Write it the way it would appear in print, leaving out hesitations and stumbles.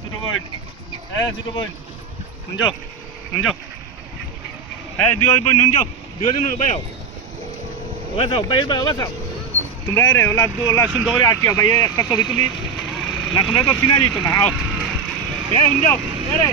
ছোটো বোন, ছোটো বোন, নুন যাও, নুন যাও। দুই বোন নুন যাও, দুজন বাইও, যাও বাইরে যাও। তোমরা রে ওলা সুন্দর করে আটকে বাইরে একটা ছবি তুলি না, তোমরা তো চিনা যেত না। আও নুন যাও রে।